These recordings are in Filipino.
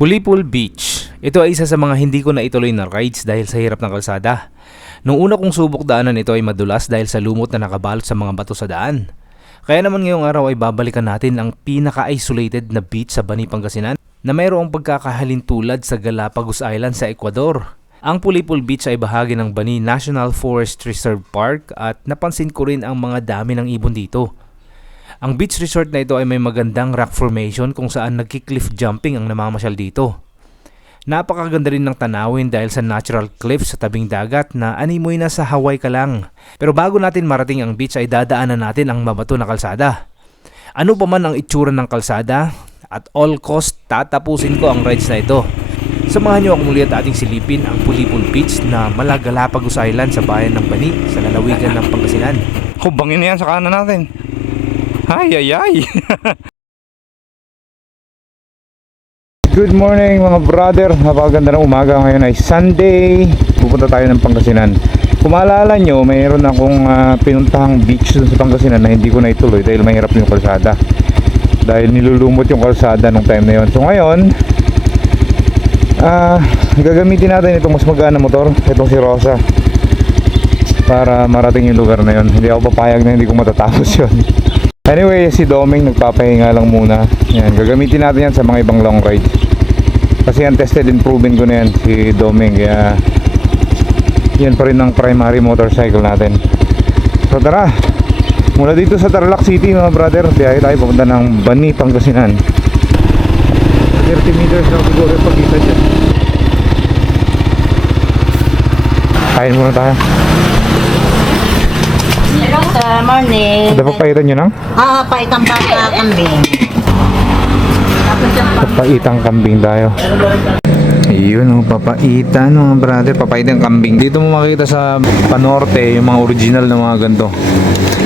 Pulipul Beach. Ito ay isa sa mga hindi ko na ituloy na rides dahil sa hirap ng kalsada. Nung una kong subok daanan ito ay madulas dahil sa lumot na nakabalot sa mga bato sa daan. Kaya naman ngayong araw ay babalikan natin ang pinaka-isolated na beach sa Bani Pangasinan na mayroong pagkakahalin tulad sa Galapagos Island sa Ecuador. Ang Pulipul Beach ay bahagi ng Bani National Forest Reserve Park at napansin ko rin ang mga dami ng ibon dito. Ang beach resort na ito ay may magandang rock formation kung saan nagki-cliff jumping ang namamasyal dito. Napakaganda rin ng tanawin dahil sa natural cliff sa tabing dagat na animoy na sa Hawaii ka lang. Pero bago natin marating ang beach ay dadaanan natin ang mabato na kalsada. Ano pa man ang itsura ng kalsada, at all cost tatapusin ko ang rides na ito. Samahan niyo ako muli at ating silipin ang Pulipul Beach na Malagalapagos Island sa bayan ng Bani sa lalawigan ng Pangasinan. Kubangin na yan sa kanan natin. Ay, ay, ay. Good morning mga brother. Napakaganda ng umaga ngayon ay Sunday. Pupunta tayo ng Pangasinan. Kung maalala nyo, mayroon akong ah, pinuntahang beach dun sa Pangasinan na hindi ko na ituloy dahil mahirap yung kalsada. Dahil nilulumot yung kalsada nung time na yon. So ngayon, ah gagamitin natin itong mas magana motor. Itong si Rosa para marating yung lugar na yon. Hindi ako papayag na hindi ko matatapos yon. Anyway, si Doming nagpapahinga lang muna. Yan, gagamitin natin yan sa mga ibang long ride. Kasi yan tested and proven ko na yan si Doming. Kaya yan pa rin ang primary motorcycle natin. So tara, mula dito sa Tarlac City mga brother, biyahe tayo papunta ng Bani, Pangasinan. 30 meters lang siguro yung pagkita dyan. Kain muna tayo. Sir. Morning. Dapat paitan nyo nang? Ah, paitang bata kambing. Tapos yung kambing tayo. Yun, oh, papaitan mga brother, papaitang kambing. Dito mo makita sa panorte yung mga original na mga ganito.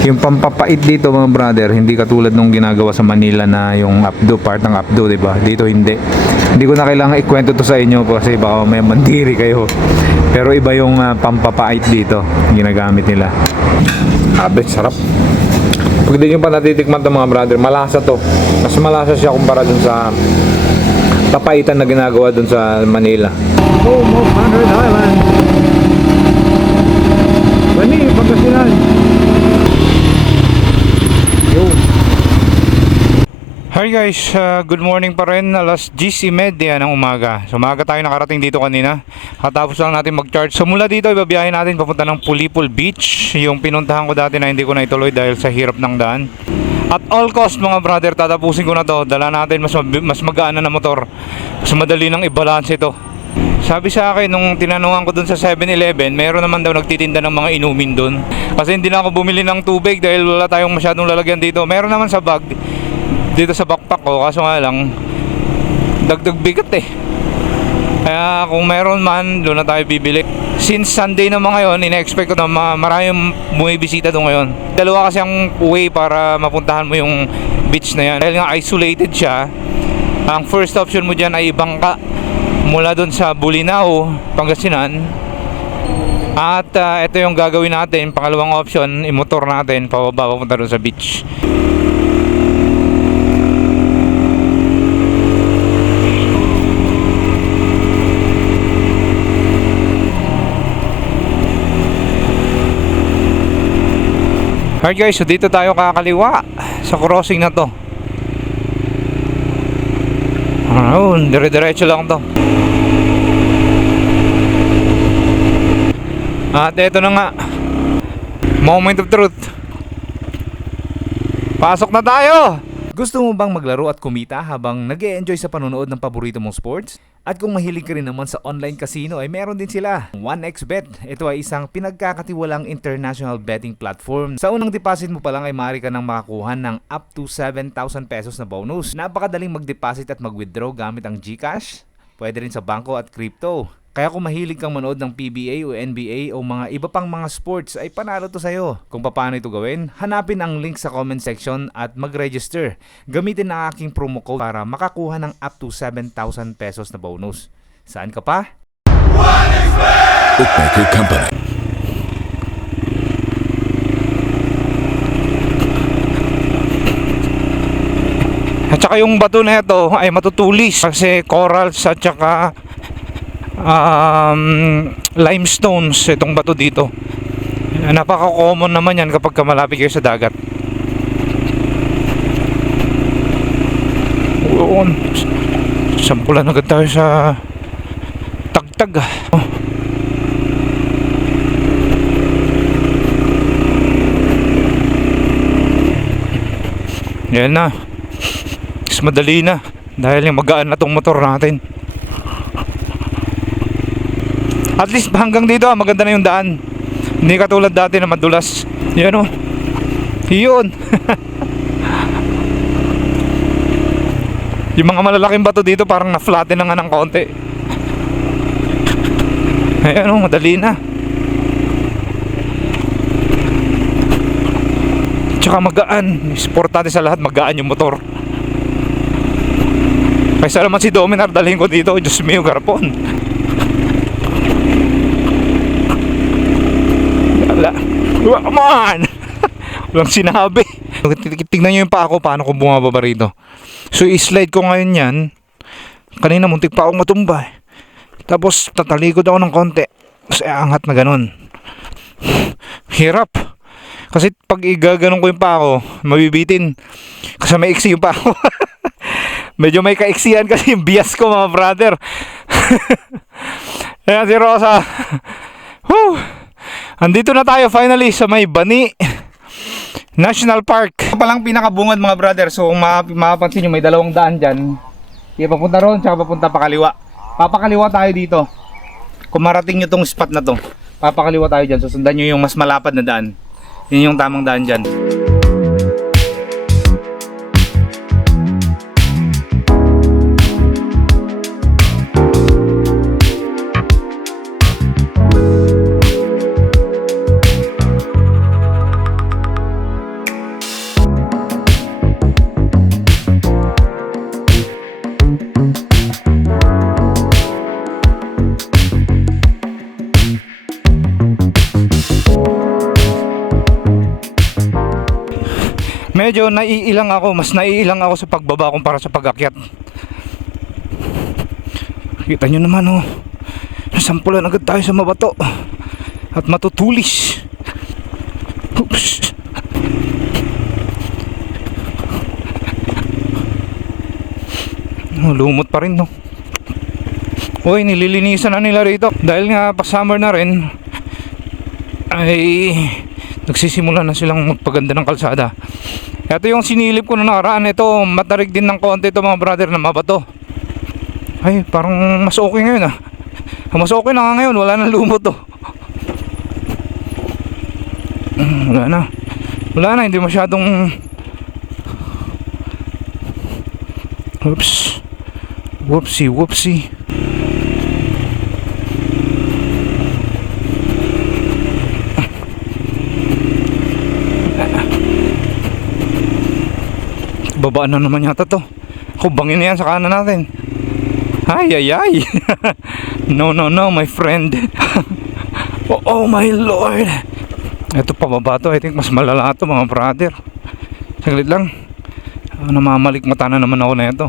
Yung pampapait dito mga brother, hindi katulad nung ginagawa sa Manila na yung updo, part ng updo, di ba? Dito hindi. Hindi ko na kailangan ikwento to sa inyo kasi baka may mandiri kayo. Pero iba yung ah, pampapait dito, ginagamit nila. Abe, sarap. Pag di nyo pa natitikman to mga brother, malasa to. Mas malasa siya kumpara dun sa papaitan na ginagawa dun sa Manila. Oh, Most Hundred Island. Bani, Pangasinan. Yo. Hi guys, uh, good morning pa rin. Alas 10.30 ng umaga. So umaga tayo nakarating dito kanina. Katapos lang natin mag-charge. So mula dito, ibabiyahin natin papunta ng Pulipul Beach. Yung pinuntahan ko dati na hindi ko na ituloy dahil sa hirap ng daan. At all cost mga brother, tatapusin ko na to. Dala natin mas, mas magaan na motor. Mas madali nang i-balance ito. Sabi sa akin nung tinanungan ko dun sa 7-Eleven, meron naman daw nagtitinda ng mga inumin dun. Kasi hindi na ako bumili ng tubig dahil wala tayong masyadong lalagyan dito. Meron naman sa bag dito sa backpack ko kaso nga lang dagdag bigat eh. Kaya kung meron man, doon na tayo bibili. Since Sunday naman ngayon, ina-expect ko na ma- maraming bumibisita doon ngayon. Dalawa kasi ang way para mapuntahan mo yung beach na yan. Dahil nga isolated siya, ang first option mo dyan ay bangka mula doon sa Bulinaw, Pangasinan. At ah, ito yung gagawin natin, pangalawang option, imotor natin pababa papunta doon sa beach. Alright guys, so dito tayo kakaliwa sa crossing na to. Ayun, dire-diretso lang to. At eto na nga. Moment of truth. Pasok na tayo! Gusto mo bang maglaro at kumita habang nag enjoy sa panonood ng paborito mong sports? At kung mahilig ka rin naman sa online casino ay meron din sila. 1xBet, ito ay isang pinagkakatiwalang international betting platform. Sa unang deposit mo pa lang ay maaari ka nang makakuha ng up to 7,000 pesos na bonus. Napakadaling mag-deposit at mag-withdraw gamit ang GCash. Pwede rin sa bangko at crypto. Kaya kung mahilig kang manood ng PBA o NBA o mga iba pang mga sports ay panalo to sa'yo. Kung paano ito gawin, hanapin ang link sa comment section at mag-register. Gamitin ang aking promo code para makakuha ng up to 7,000 pesos na bonus. Saan ka pa? Bookmaker Company. At saka yung bato na ito ay matutulis kasi corals at saka um, limestones itong bato dito. Napaka-common naman yan kapag ka malapit kayo sa dagat. Oo. Sampulan agad tayo sa tagtag. ah. Yan na. Mas madali na. Dahil yung magaan na tong motor natin. At least hanggang dito ah, maganda na yung daan. Hindi katulad dati na madulas. Yan o. Yun. yung mga malalaking bato dito parang na-flatten na nga ng konti. Ayan o, madali na. Tsaka magaan. Importante sa lahat, magaan yung motor. Kaysa naman si Dominar, dalhin ko dito. Diyos mio, garpon. Wala. Come on! Walang sinabi. Tignan nyo yung pa ako paano ko bumababa rito. So, i-slide ko ngayon yan. Kanina muntik pa akong matumba. eh. Tapos, tatalikod ako ng konti. Tapos, angat na ganun. Hirap. Kasi pag igaganon ko yung pa ako, mabibitin. Kasi may iksi yung pa ako. Medyo may kaiksiyan kasi yung bias ko mga brother. Ayan si Rosa. Whew. Andito na tayo finally sa may Bani National Park. Ito palang pinakabungad mga brother. So kung ma- mapapansin nyo may dalawang daan dyan. Yung papunta ron tsaka papunta pakaliwa. Papakaliwa tayo dito. Kung marating nyo tong spot na to. Papakaliwa tayo dyan. Susundan nyo yung mas malapad na daan. Yun yung tamang daan dyan. Medyo naiilang ako, mas naiilang ako sa pagbaba kumpara sa pag-akyat. Kita nyo naman oh. Nasampulan agad tayo sa mabato. At matutulis. Oops. Oh, lumot pa rin no. Uy, nililinisan na nila rito. Dahil nga pa summer na rin, ay nagsisimula na silang magpaganda ng kalsada. Ito yung sinilip ko na nakaraan. Ito, matarig din ng konti ito mga brother na mabato. Ay, parang mas okay ngayon ah. Mas okay na nga ngayon, wala nang lumot to. Mm, Wala na. Wala na, hindi masyadong... Oops. Whoopsie, whoopsie. Babaan na naman yata to. Kubangin na yan sa kanan natin. Ay, ay, ay. no, no, no, my friend. oh, oh, my lord. Ito pababa to. I think mas malala to mga brother. Saglit lang. Ah, namamalik mata na naman ako na ito.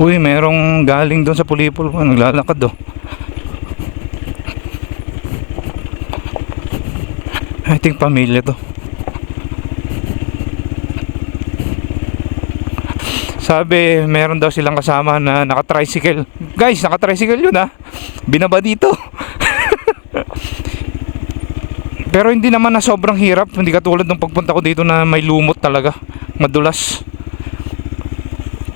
Uy, merong galing doon sa Pulipol. Naglalakad do. I think pamilya to. Sabi, meron daw silang kasama na naka-tricycle. Guys, naka-tricycle yun ha. Binaba dito. Pero hindi naman na sobrang hirap. Hindi katulad nung pagpunta ko dito na may lumot talaga. Madulas.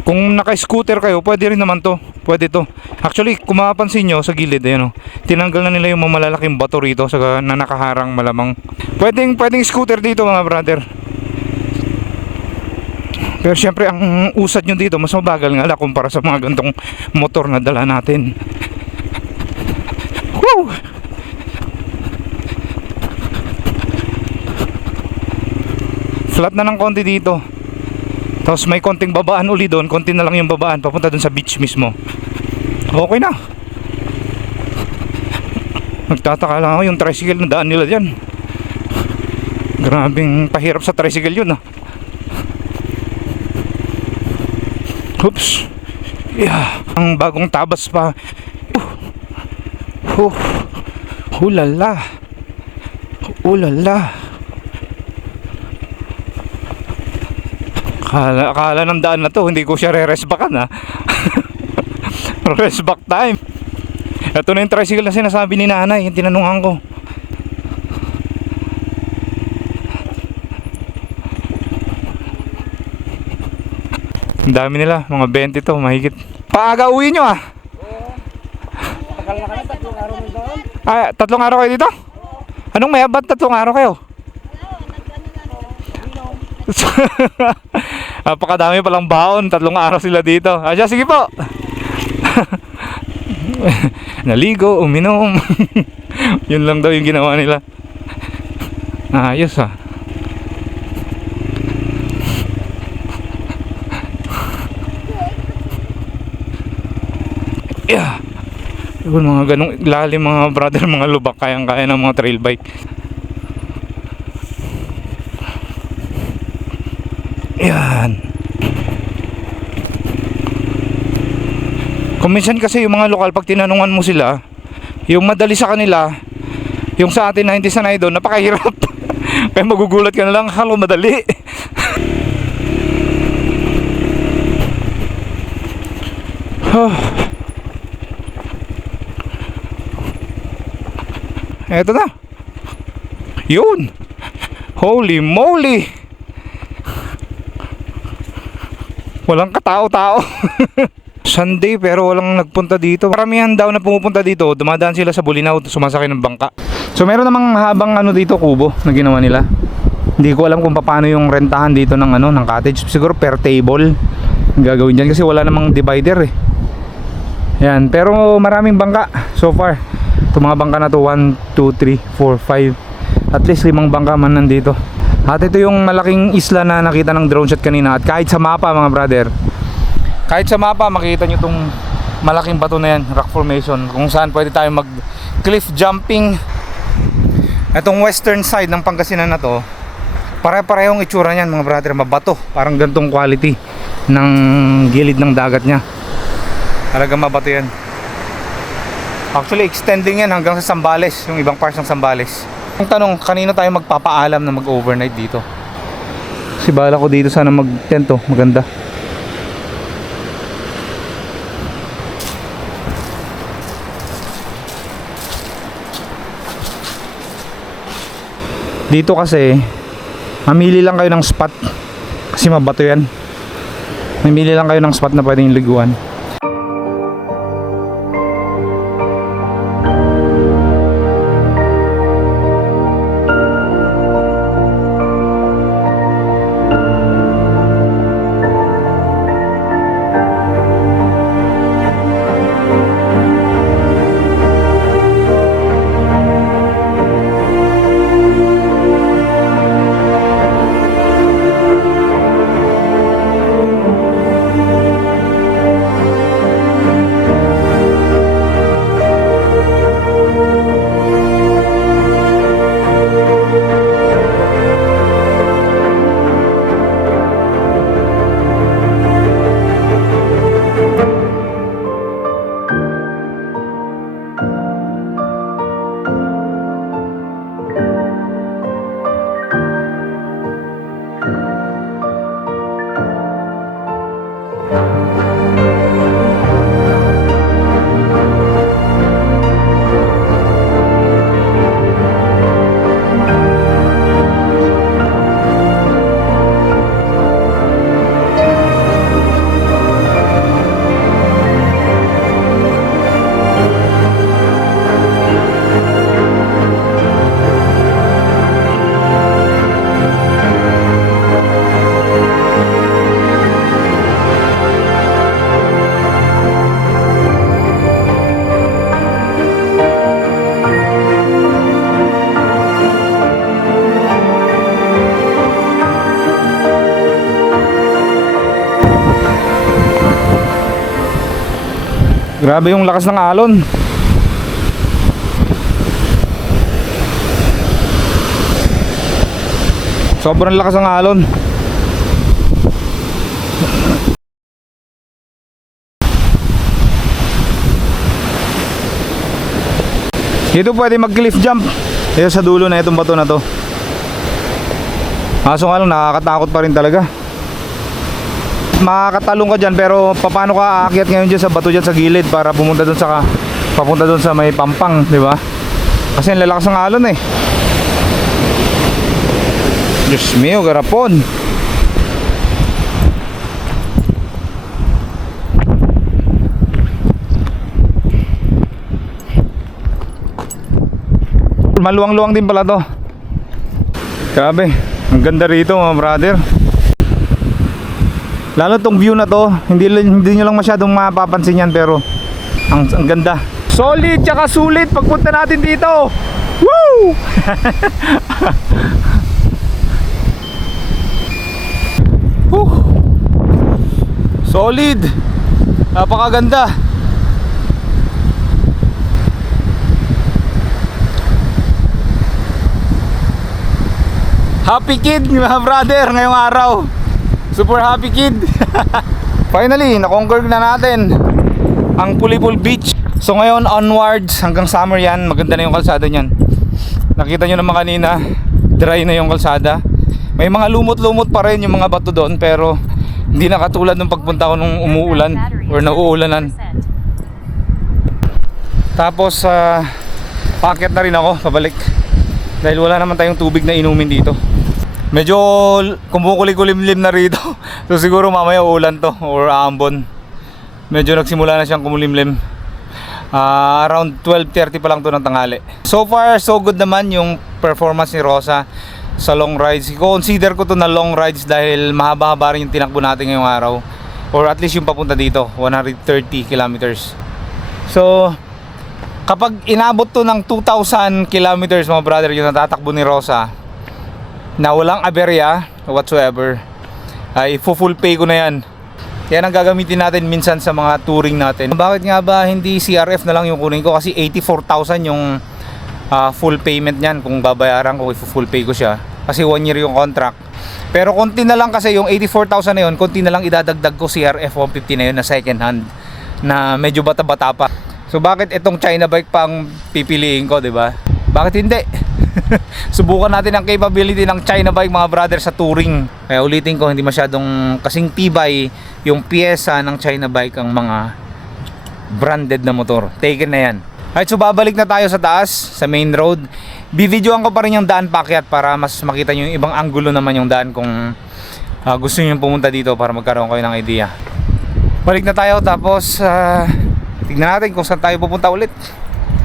Kung naka-scooter kayo, pwede rin naman to. Pwede to. Actually, kung mapapansin nyo sa gilid, ayan o. Tinanggal na nila yung malalaking bato rito sa na nakaharang malamang. Pwedeng, pwedeng scooter dito mga brother. Pero syempre, ang usad nyo dito, mas mabagal nga lang kumpara sa mga gantong motor na dala natin. Woo! Flat na ng konti dito. Tapos may konting babaan uli doon, konti na lang yung babaan papunta doon sa beach mismo. Okay na. Nagtataka lang ako yung tricycle na daan nila dyan. Grabing pahirap sa tricycle yun ah. Oops. Yeah. Ang bagong tabas pa. Uh. Uh. Hulala. Hulala. Kala, kala ng daan na to, hindi ko siya re-resbackan ha. Resback time. Ito na yung tricycle na sinasabi ni nanay, yung tinanungan ko. Ang dami nila, mga 20 to, mahigit. Paaga uwi nyo ah. Ay, tatlong araw kayo dito? Anong may ba't tatlong araw kayo? Napakadami palang baon, tatlong araw sila dito. Asya, sige po. Naligo, uminom. Yun lang daw yung ginawa nila. Ayos ah. Yeah. Yun, mga ganong lalim mga brother, mga lubak kayang-kaya ng mga trail bike. Yan. Kung minsan kasi yung mga lokal, pag tinanungan mo sila, yung madali sa kanila, yung sa atin na hindi sanay doon, napakahirap. Kaya magugulat ka na lang, halo madali. Huh. Eto na. Yun. Holy moly. Walang katao-tao. Sunday pero walang nagpunta dito. Karamihan daw na pumupunta dito, dumadaan sila sa Bulinaw, sumasakay ng bangka. So meron namang habang ano dito kubo na ginawa nila. Hindi ko alam kung paano yung rentahan dito ng ano ng cottage. Siguro per table gagawin diyan kasi wala namang divider eh. Yan, pero maraming bangka so far. Itong mga bangka na to 1 2 3 4 5. At least limang bangka man nandito. At ito yung malaking isla na nakita ng drone shot kanina. At kahit sa mapa mga brother kahit sa mapa makikita nyo itong malaking bato na yan rock formation kung saan pwede tayo mag cliff jumping. Itong western side ng Pangasinan na to pare-parehong itsura niyan mga brother mabato. Parang gantong quality ng gilid ng dagat niya. Talagang mabato yan. Actually extending yan hanggang sa Sambales yung ibang parts ng Sambales ang tanong kanino tayo magpapaalam na mag overnight dito kasi bala ko dito sana mag tento maganda Dito kasi, mamili lang kayo ng spot. Kasi mabato yan. Mamili lang kayo ng spot na pwedeng liguan. Grabe yung lakas ng alon. Sobrang lakas ng alon. Dito pwede mag cliff jump. Dito sa dulo na itong bato na to. Kaso nga lang nakakatakot pa rin talaga. Makakatalong ka dyan pero paano ka aakyat ngayon dyan sa bato dyan sa gilid para pumunta dun sa papunta dun sa may pampang, di ba? Kasi ang lalakas ng alon eh. Diyos mio, garapon. Maluwang-luwang din pala to. Grabe, ang ganda rito mga brother. Lalo tong view na to, hindi hindi nyo lang masyadong mapapansin yan pero ang, ang ganda. Solid tsaka sulit pagpunta natin dito. Woo! Whew. Solid. Napakaganda. Happy kid mga brother ngayong araw. Super happy kid. Finally, na-conquer na natin ang Pulipul Beach. So ngayon onwards hanggang summer yan, maganda na yung kalsada niyan. Nakita nyo naman kanina, dry na yung kalsada. May mga lumot-lumot pa rin yung mga bato doon pero hindi na katulad nung pagpunta ko nung umuulan or nauulanan. Tapos uh, packet na rin ako pabalik. Dahil wala naman tayong tubig na inumin dito. Medyo kumukulim-kulimlim na rito. So siguro mamaya uulan to or aambon. Medyo nagsimula na siyang kumulimlim. Ah, around 12.30 pa lang to ng tanghali. So far, so good naman yung performance ni Rosa sa long rides. Consider ko to na long rides dahil mahaba-haba rin yung tinakbo natin ngayong araw. Or at least yung papunta dito, 130 kilometers. So, kapag inabot to ng 2,000 kilometers mga brother yung natatakbo ni Rosa na walang aberya whatsoever. Ay full pay ko na yan. Yan ang gagamitin natin minsan sa mga touring natin. Bakit nga ba hindi CRF na lang yung kunin ko? Kasi 84,000 yung ah, full payment niyan. Kung babayaran ko if full pay ko siya. Kasi one year yung contract. Pero konti na lang kasi yung 84,000 na yun konti na lang idadagdag ko CRF 150 na yun na second hand na medyo bata-bata pa. So bakit itong China bike pang pipiliin ko, ba? Bakit hindi? Subukan natin ang capability ng China bike mga brother sa touring. Kaya ulitin ko, hindi masyadong kasing tibay yung piyesa ng China bike ang mga branded na motor. Taken na yan. Alright, so babalik na tayo sa taas, sa main road. Bivdeoan ko pa rin yung daan pakyat para mas makita nyo yung ibang anggulo naman yung daan kung ah, gusto nyo pumunta dito para magkaroon kayo ng idea. Balik na tayo tapos ah, tignan natin kung saan tayo pupunta ulit.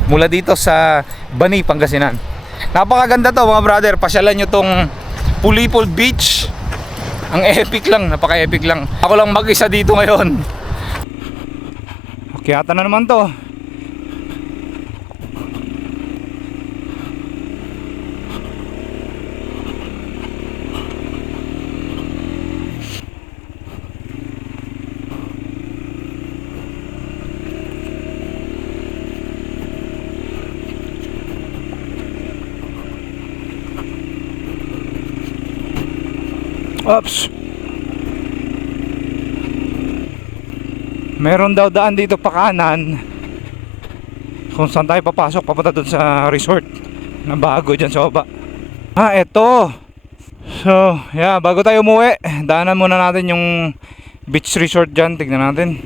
Mula dito sa Bani, Pangasinan. Napakaganda to mga brother. Pasyalan nyo tong Pulipol Beach. Ang epic lang, napaka-epic lang. Ako lang mag-isa dito ngayon. Kiyata na naman to. Oops. Meron daw daan dito pa kanan. Kung saan tayo papasok papunta dun sa resort na bago dyan sa baba. Ah, eto. So, yeah, bago tayo umuwi, daanan muna natin yung beach resort dyan. Tignan natin.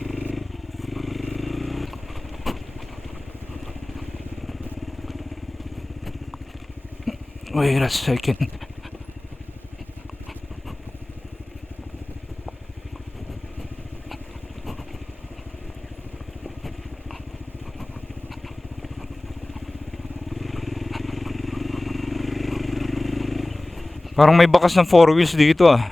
Wait a second. Parang may bakas ng four wheels dito ah.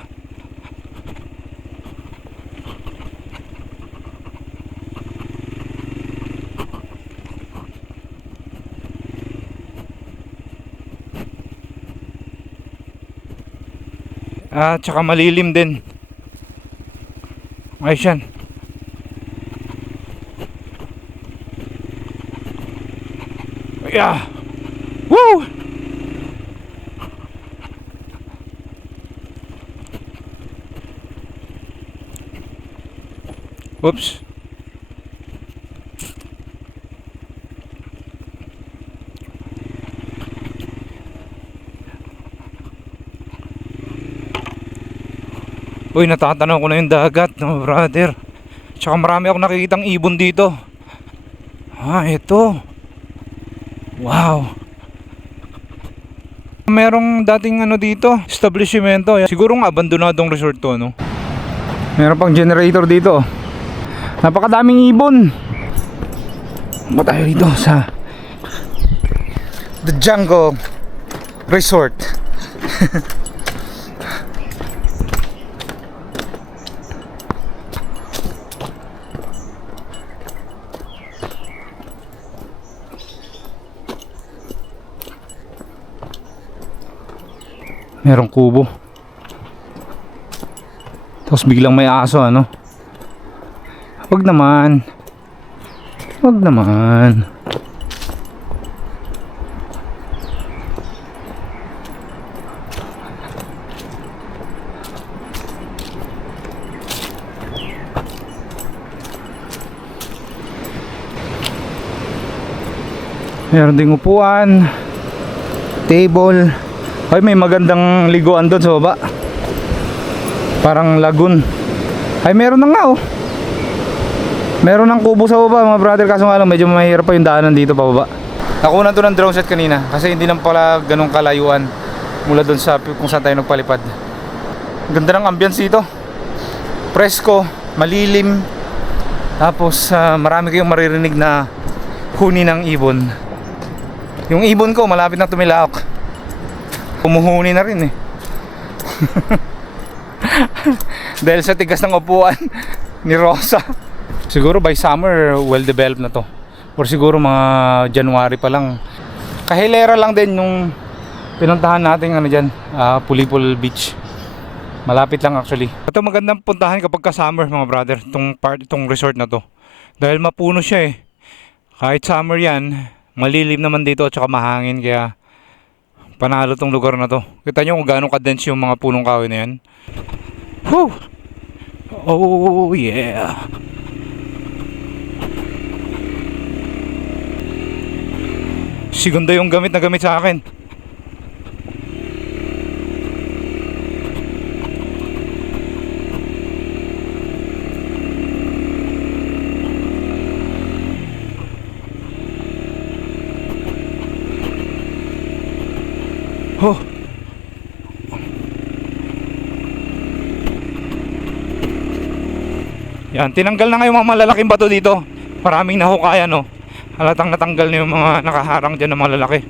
Ah, tsaka malilim din. Ayos yan. Yeah. Oops. Uy, natatanaw ko na yung dagat, no, brother. Tsaka marami ako nakikitang ibon dito. Ah, ito. Wow. Merong dating ano dito, establishmento. Siguro nga abandonadong resort to, no? Meron pang generator dito. Napakadaming ibon. Ba tayo dito sa The Jungle Resort. Merong kubo. Tapos biglang may aso ano. Wag naman. Wag naman. Meron ding upuan, table. Ay, may magandang liguan doon sa baba. Parang lagoon. Ay, meron na nga oh. Meron ng kubo sa baba mga brother kaso nga lang medyo mahirap pa yung daanan dito pa baba. Nakuha to ng drone set kanina kasi hindi lang pala ganun kalayuan mula doon sa kung saan tayo nagpalipad. Ganda ng ambience dito. Presko, malilim. Tapos ah, marami kayong maririnig na huni ng ibon. Yung ibon ko malapit na tumilaok. Umuhuni na rin eh. Dahil sa tigas ng upuan ni Rosa. Siguro by summer well developed na to. Or siguro mga January pa lang. Kahilera lang din yung pinuntahan natin ano diyan, Pulipul Beach. Malapit lang actually. Ito magandang puntahan kapag ka summer mga brother, itong part itong resort na to. Dahil mapuno siya eh. Kahit summer 'yan, malilim naman dito at saka mahangin kaya panalo tong lugar na to. Kita nyo kung gaano kadense yung mga punong kahoy na yan. Whew! Oh yeah! Sigunda yung gamit na gamit sa akin. Oh. Yan, tinanggal na nga yung mga malalaking bato dito. Maraming nahukayan, no. Halatang natanggal na yung mga nakaharang dyan ng mga lalaki.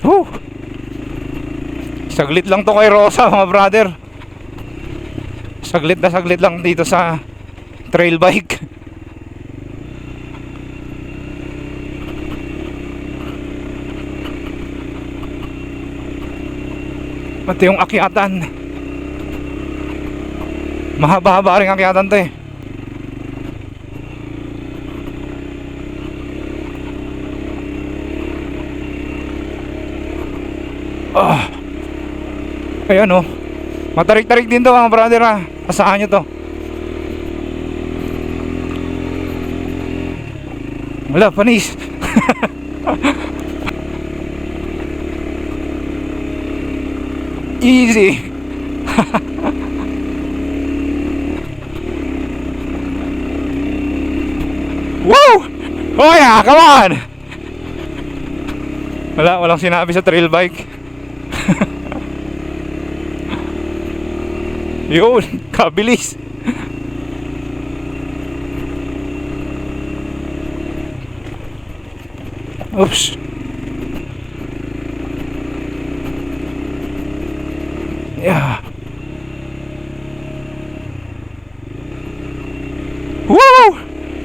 Whew! Saglit lang to kay Rosa, mga brother. Saglit na saglit lang dito sa trail bike. Pati yung akyatan. Mahaba-haba rin akyatan to eh. Ah. Ayan oh. Matarik-tarik din to mga brother ah. Asahan nyo to. Wala, panis. Easy. Woo! Oh yeah, come on! Wala, walang sinabi sa trail bike. Yun, kabilis. Oops. Yeah. Woo!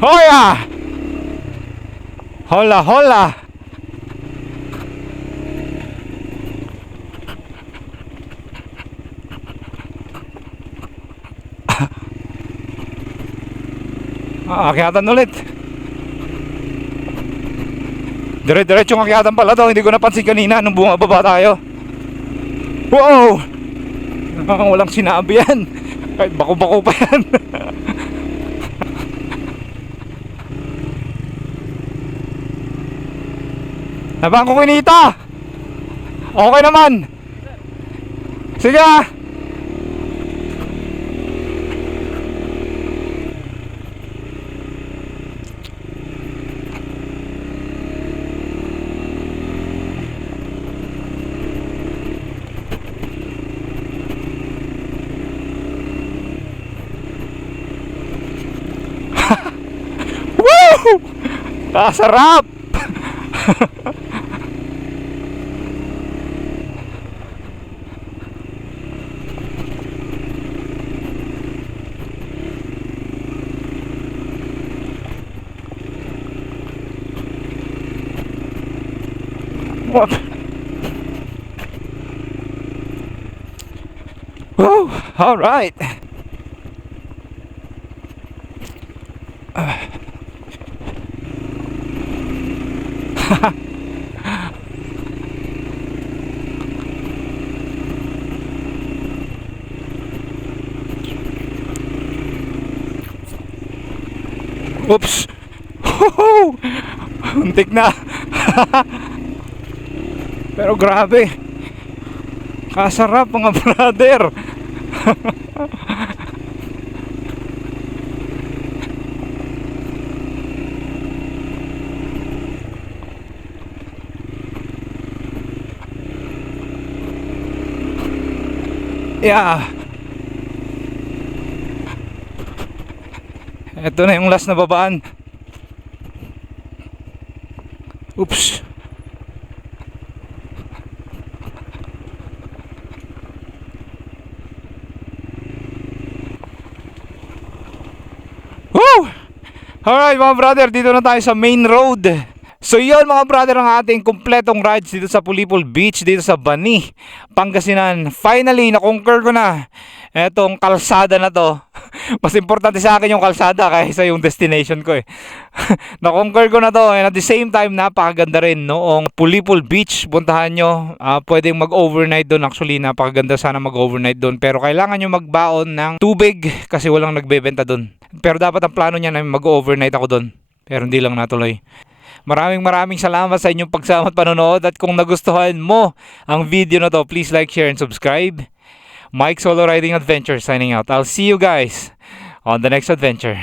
Oh yeah! Hola, hola! Ah, akyatan ulit. Dire-diretsong akyatan pala to. Hindi ko napansin kanina nung bumababa tayo. Wow! Ah, walang sinabi yan. Kahit bako-bako pa yan. Nabang ko kinita! Okay naman! Sige ah! Woo! Kasarap! What? Woo! All right. Oops! Woohoo! Untik na! Pero grabe! Kasarap mga brother! Yeah! Ito na yung last na babaan. Oops. Woo! Alright mga brother, dito na tayo sa main road. So yun mga brother ang ating kumpletong rides dito sa Pulipol Beach, dito sa Bani, Pangasinan. Finally, na-conquer ko na etong kalsada na to. Mas importante sa akin yung kalsada kaysa yung destination ko eh. na-conquer ko na to and at the same time napakaganda rin noong Pulipol Beach. Puntahan nyo, Ah, pwedeng mag-overnight doon. Actually, napakaganda sana mag-overnight doon. Pero kailangan nyo magbaon ng tubig kasi walang nagbebenta doon. Pero dapat ang plano niya na mag-overnight ako doon. Pero hindi lang natuloy. Maraming maraming salamat sa inyong pagsama at panonood at kung nagustuhan mo ang video na to, please like, share, and subscribe. Mike Solo Riding Adventure signing out. I'll see you guys on the next adventure.